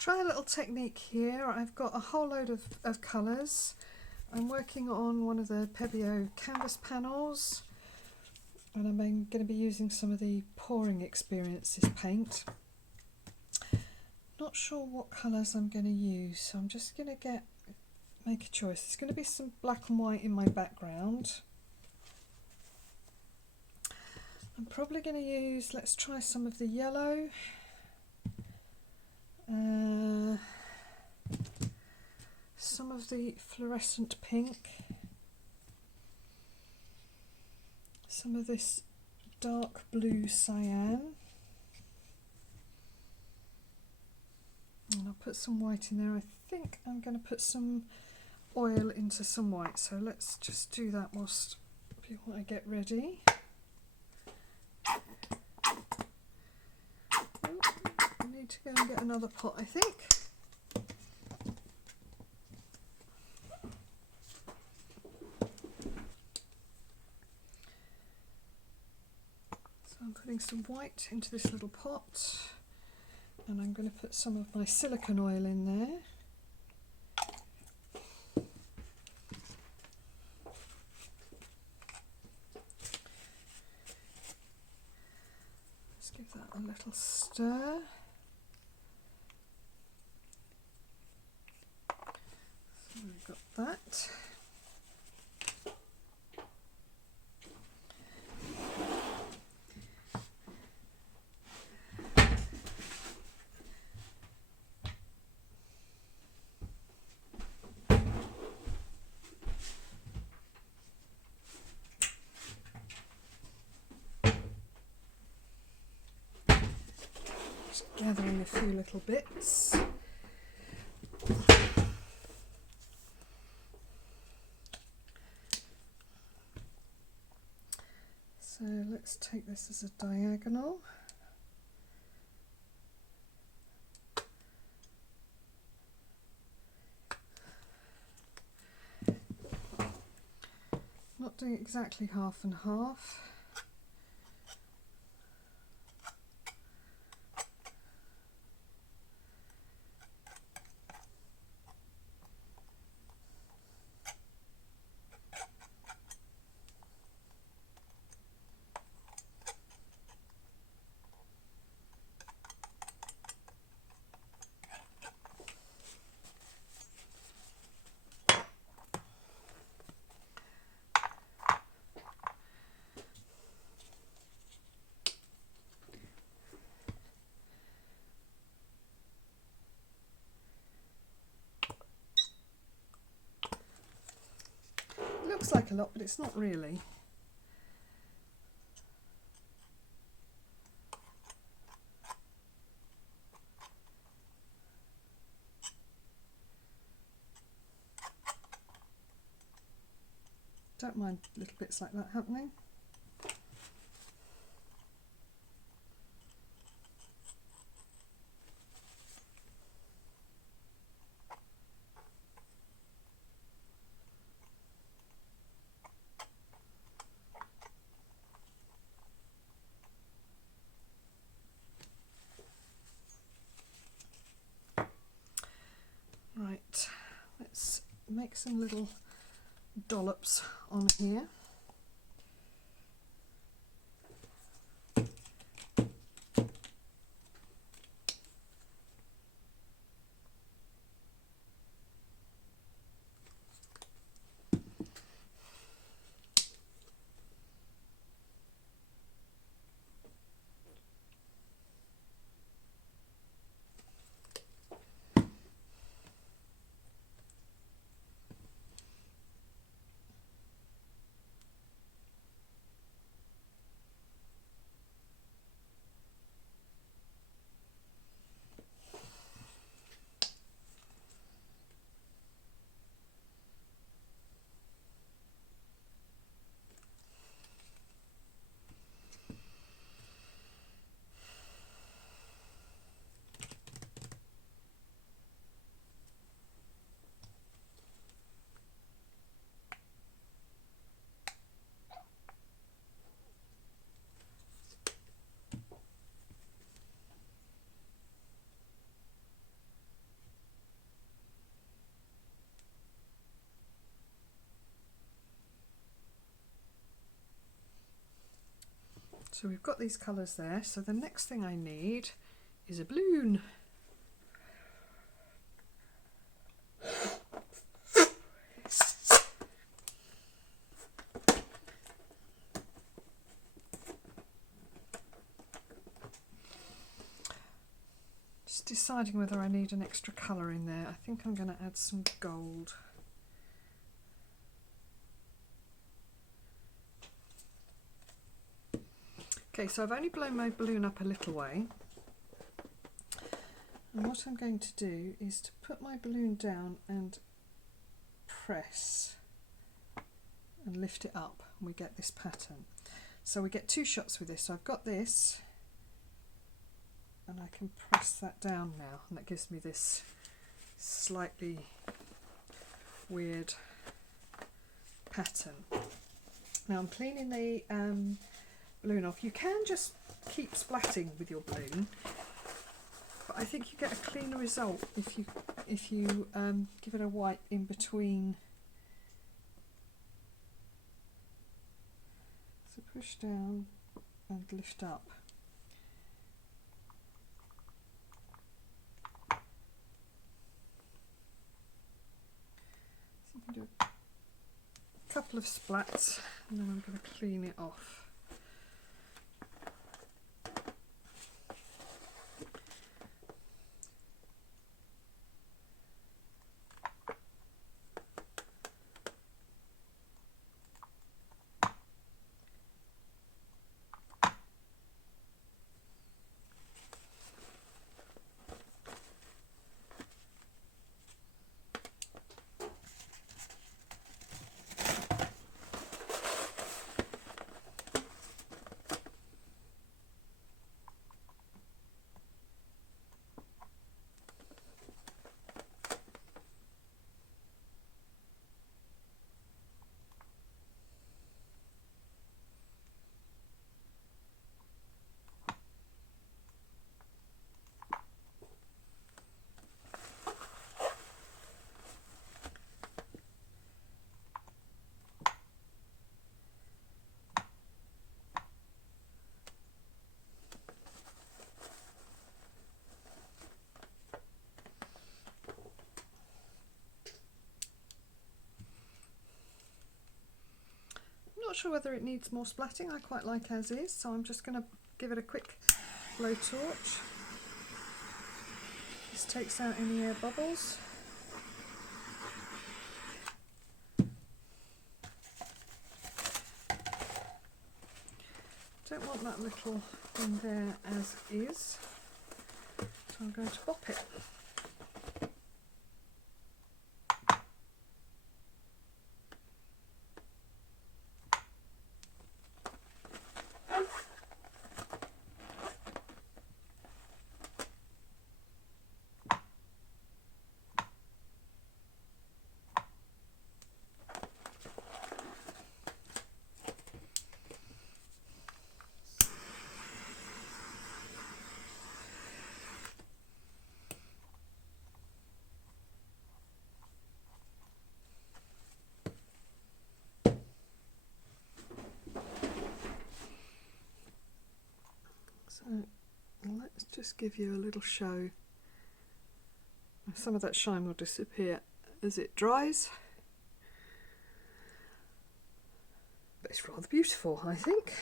Try a little technique here. I've got a whole load of colours. I'm working on one of the Pebeo canvas panels, and I'm going to be using some of the Pouring Experiences paint. Not sure what colours I'm going to use, so I'm just going to make a choice. There's going to be some black and white in my background. I'm probably going to use, let's try some of the yellow. Some of the fluorescent pink. Some of this dark blue cyan. And I'll put some white in there. I think I'm going to put some oil into some white. So let's just do that whilst I get ready. I need to go and get another pot, I think. So I'm putting some white into this little pot, and I'm going to put some of my silicone oil in there. Let's give that a little stir. So we've got that. Gathering a few little bits. So let's take this as a diagonal. Not doing exactly half and half. Looks like a lot, but it's not really. Don't mind little bits like that happening. Right, let's make some little dollops on here. So we've got these colours there, so the next thing I need is a balloon. Just deciding whether I need an extra colour in there. I think I'm going to add some gold. Okay, so I've only blown my balloon up a little way. And what I'm going to do is to put my balloon down and press and lift it up, and we get this pattern. So we get two shots with this. So I've got this, and I can press that down now, and that gives me this slightly weird pattern. Now I'm cleaning the balloon off. You can just keep splatting with your balloon, but I think you get a cleaner result if you give it a wipe in between. So push down and lift up. So you can do a couple of splats, and then I'm going to clean it off. Not sure whether it needs more splatting. I quite like as is, so I'm just going to give it a quick blowtorch. This takes out any air bubbles. Don't want that little thing there as is, so I'm going to bop it. So let's just give you a little show. Some of that shine will disappear as it dries, but it's rather beautiful, I think.